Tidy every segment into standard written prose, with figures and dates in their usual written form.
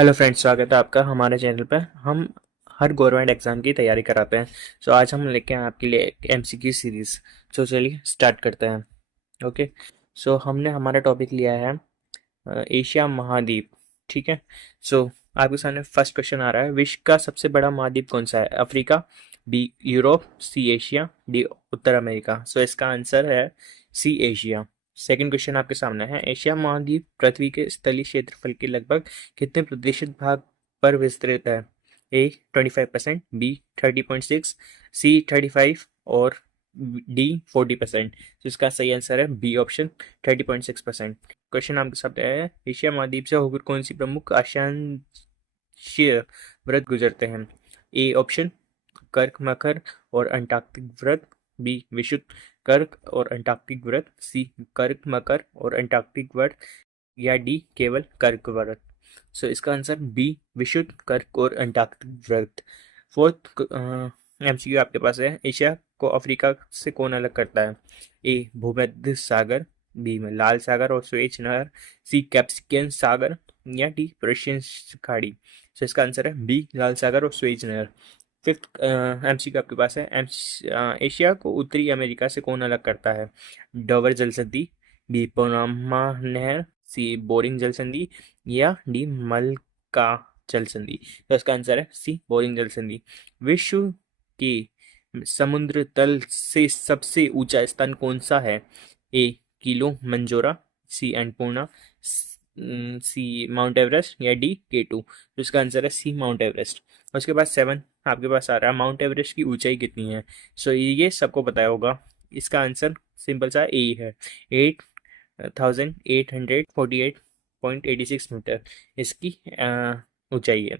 Hello friends, स्वागत है आपका हमारे चैनल पर। हम हर गवर्नमेंट एग्जाम की तैयारी कराते हैं। सो आज हम लेके आए आपके लिए एक एमसीक्यू सीरीज। सो चलिए स्टार्ट करते हैं। ओके। सो हमने हमारा टॉपिक लिया है एशिया महाद्वीप। ठीक है। सो आपके सामने फर्स्ट क्वेश्चन आ रहा है, विश्व का सबसे बड़ा महाद्वीप कौन सा है? Africa, B Europe, C Asia, D उत्तर अमेरिका। सो इसका आंसर है सी एशिया। सेकंड क्वेश्चन आपके सामने है, एशिया महाद्वीप पृथ्वी के स्थलीय क्षेत्रफल के लगभग कितने प्रतिशत भाग पर विस्तृत है? ए 25%, बी 30.6, सी 35 और डी 40%। तो इसका सही आंसर है बी ऑप्शन 30.6%। क्वेश्चन आपके सामने है, एशिया महाद्वीप से होकर कौन सी प्रमुख आकांक्षीय व्रत गुजरते हैं? ए ऑप्शन कर्क मकर और अंटार्कटिक व्रत, बी विशुद्ध कर्क और अंटार्कटिक व्रत, सी कर्क मकर और अंटार्कटिक व्रत, या डी केवल कर्क व्रत। सो इसका आंसर बी विशुद्ध कर्क और अंटार्कटिक व्रत। फोर्थ एमसीक्यू आपके पास है, एशिया को अफ्रीका से कौन अलग करता है? ए भूमध्य सागर, बी में लाल सागर और स्वेज नहर, सी कैप्सिकन सागर, या डी पर्शियन खाड़ी। सो इसका आंसर है बी लाल सागर और स्वेज नहर। फिफ्थ एमसीक्यू आपके पास है, एशिया को उत्तरी अमेरिका से कौन अलग करता है? डोवर जल संधि, बी पनामा नहर, सी बोरिंग जल संधि, या डी मलका जल संधि। तो इसका आंसर है सी बोरिंग जल संधि। विश्व की समुद्र तल से सबसे ऊंचा स्थान कौन सा है? ए किलो मंजोरा, सी अन्नपूर्णा, सी माउंट एवरेस्ट, या डी केटू। तो इसका आंसर है सी माउंट एवरेस्ट। उसके बाद सेवन आपके पास आ रहा है, माउंट एवरेस्ट की ऊंचाई कितनी है? सो ये सबको पता होगा। इसका आंसर सिंपल सा ए है, 8,848.86 मीटर इसकी ऊंचाई है।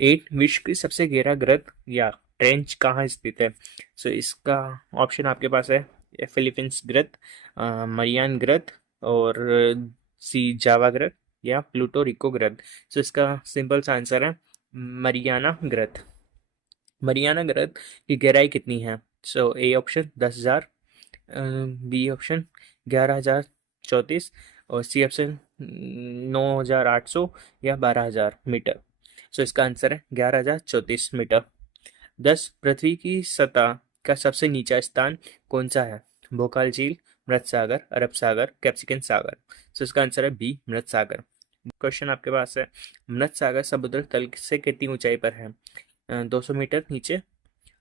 एट विश्व की सबसे गहरा ग्रत या ट्रेंच कहाँ स्थित है? सो इसका ऑप्शन आपके पास है, फिलीपींस ग्रत, मरियान ग्रत, और सी जावा ग्रत, या प्लूटो रिको ग्रत। सो इसका सिंपल सा आंसर है मरियाना ग्रत। मरियाना ग्रत की गहराई कितनी है? So A option 10,000, B option 11,034, और सी ऑप्शन 9,800, या 12,000 मीटर। सो इसका आंसर है 11,034 मीटर। 10 पृथ्वी की सतह का सबसे नीचा स्थान कौन सा है? भोकाल झील, मृत सागर, अरब सागर, कैप्सिकन सागर। सो इसका आंसर है बी मृत सागर। क्वेश्चन आपके पास है, मृत सागर समुद्र तल से कितनी ऊंचाई पर है? 200 मीटर नीचे,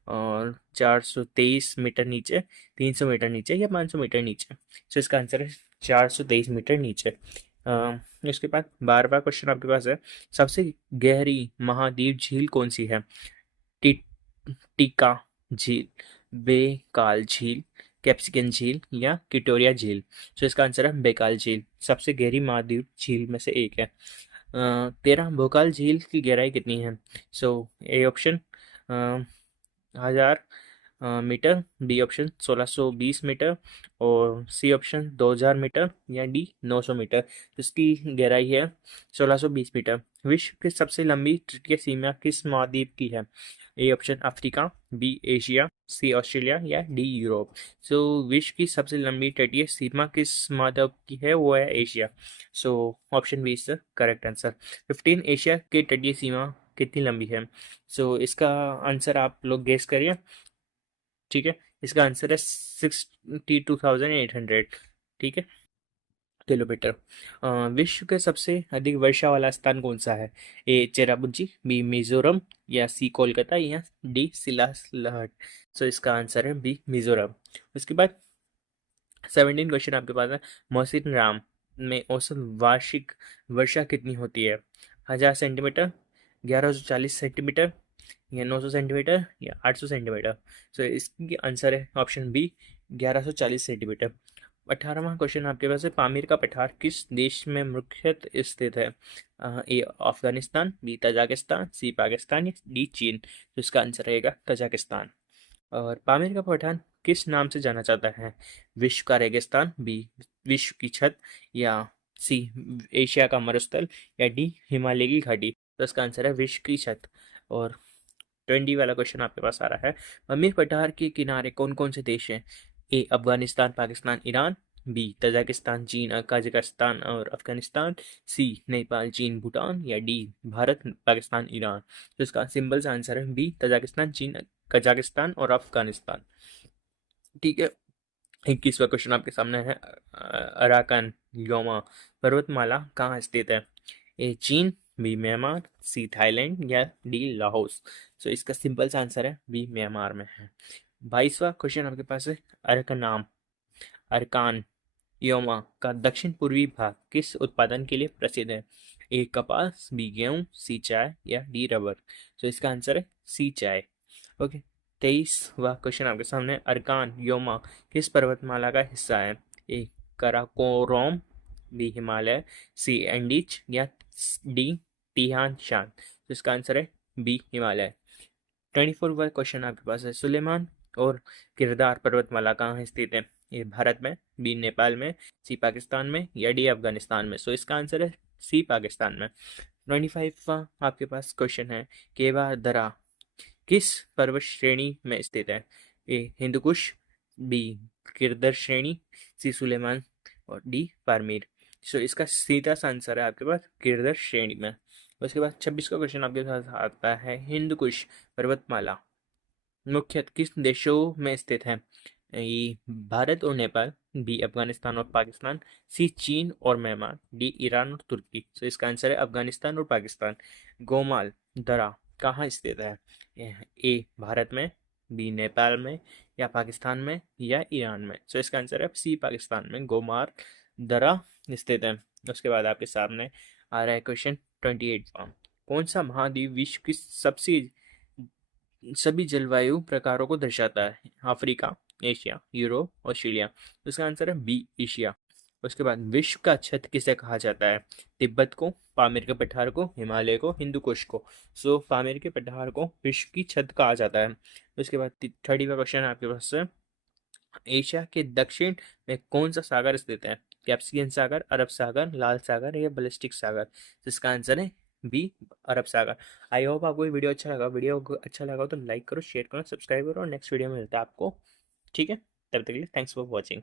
और 423 मीटर नीचे, 300 मीटर नीचे, या 500 मीटर नीचे। सो इसका आंसर है 423 मीटर नीचे। उसके बाद 12वां क्वेश्चन आपके पास है, सबसे गहरी महाद्वीप झील कौन सी है? टी टीका झील, बेकाल झील, कैप्सिकन झील, या किटोरिया झील। सो इसका आंसर है बेकाल झील, सबसे गहरी महाद्वीप झील में से एक है। 13 भोकाल झील की गहराई कितनी है? So A option 1,000 metre, B option 1,620 metre, और सी ऑप्शन 2,000 मीटर, या डी 900 मीटर। इसकी गहराई है 1,620 मीटर। विश्व की सबसे लंबी तटीय सीमा किस महाद्वीप की है? A option Africa, B Asia, C Australia, या डी यूरोप। सो विश्व की सबसे लंबी तटीय सीमा किस महाद्वीप की है? वो है एशिया। So option B is the correct answer. 15 Asia की तटीय सीमा कितनी लंबी है? सो इसका आंसर आप लोग गेस करिए। ठीक है, इसका आंसर है 62,800। ठीक है, किलोमीटर। विश्व के सबसे अधिक वर्षा वाला स्थान कौन सा है? ए चेरापूंजी, बी मिजोरम, या सी कोलकाता, या डी सिलाहट। सो इसका आंसर है बी मिजोरम। उसके बाद 17 क्वेश्चन आपके पास है, मौसिन राम में औसत वार्षिक वर्षा कितनी होती है? 1,000 सेंटीमीटर, 1,140 सेंटीमीटर, या 900 सेंटीमीटर, या 800 सेंटीमीटर। सो इसकी आंसर है ऑप्शन बी 1,140 सेंटीमीटर। 18वां क्वेश्चन आपके पास है, पामीर का पठार किस देश में मुख्यतः स्थित है? ए अफगानिस्तान, बी तजाकिस्तान, सी पाकिस्तान, या डी चीन। तो इसका आंसर रहेगा तजाकिस्तान। और पामीर का पठार किस नाम से जाना जाता है? विश्व का रेगिस्तान, बी विश्व की छत, या सी एशिया का मरुस्थल, या डी हिमालय की घाटी। तो इसका आंसर है विश्व की छत। और 20 वाला क्वेश्चन आपके पास आ रहा है, पामीर पठार के किनारे कौन कौन से देश हैं? A Afghanistan, Pakistan, Iran, B Tajikistan, चीन, कजाकिस्तान और अफगानिस्तान, सी नेपाल, चीन, भूटान, या डी भारत, पाकिस्तान, ईरान। तो इसका सिंपल सा आंसर है बी तजाकिस्तान, चीन, कजाकिस्तान और अफगानिस्तान। ठीक है। 21वां क्वेश्चन आपके सामने है। अराकान योमा पर्वतमाला कहाँ स्थित है? ए चीन, बी म्यांमार, सी थाईलैंड, या डी लाहौस। सो इसका सिंपल सा आंसर है बी म्यांमार में है। 22वां क्वेश्चन आपके पास है। अरकनाम अरकान योमा का दक्षिण पूर्वी भाग किस उत्पादन के लिए प्रसिद्ध है? ए कपास, बी गेहूं, सी चाय, या डी रबर। तो इसका आंसर है सी चाय। ओके। 23वां क्वेश्चन आपके सामने। अरकान योमा किस पर्वतमाला का हिस्सा है? ए कराकोरम, बी हिमालय, सी एंडीज, या डी तिहान शान। तो इसका आंसर है बी हिमालय। 24वां क्वेश्चन आपके पास है। सुलेमान और किरदार पर्वतमाला कहाँ स्थित है? ए भारत में, बी नेपाल में, सी पाकिस्तान में, या डी अफगानिस्तान में। सो इसका आंसर है सी पाकिस्तान में। 25वां आपके पास क्वेश्चन है। केवा दरा किस पर्वत श्रेणी में स्थित है? ए हिंदुकुश, बी किरदर श्रेणी, सी सुलेमान, और डी पारमीर। सो इसका सीधा सा आंसर है आपके पास किरदर श्रेणी में। उसके बाद 26 का क्वेश्चन आपके पास आता है। हिंदुकुश पर्वतमाला मुख्यतः किस देशों में स्थित है? ए भारत और नेपाल, बी अफगानिस्तान और पाकिस्तान, सी चीन और म्यांमार, डी ईरान और तुर्की। तो इसका आंसर है अफगानिस्तान और पाकिस्तान। गोमाल दरा कहाँ स्थित है? ए भारत में, बी नेपाल में, या पाकिस्तान में, या ईरान में। तो इसका आंसर है सी पाकिस्तान में गोमार दरा स्थित है। उसके बाद आपके सामने आ रहा है क्वेश्चन 28। कौन सा महाद्वीप विश्व की सबसे सभी जलवायु प्रकारों को दर्शाता है? Africa, Asia, Europe, Australia. तो इसका आंसर है बी एशिया। उसके बाद विश्व का छत किसे कहा जाता है? तिब्बत को, पामीर के पठार को, हिमालय को, हिंदू कुश को। सो पामीर के पठार को विश्व की छत कहा जाता है। उसके बाद 30वां क्वेश्चन आपके पास है। एशिया के दक्षिण में कौन सा सागर स्थित है? कैप्सियन सागर, अरब सागर, लाल सागर, या बलिस्टिक सागर। तो इसका आंसर है B Arab Sagar. I hope आपको ये वीडियो अच्छा लगा। वीडियो अच्छा लगा तो लाइक करो, शेयर करो, सब्सक्राइब करो, और नेक्स्ट वीडियो में मिलता है आपको। ठीक है, तब तक के लिए थैंक्स फॉर वॉचिंग।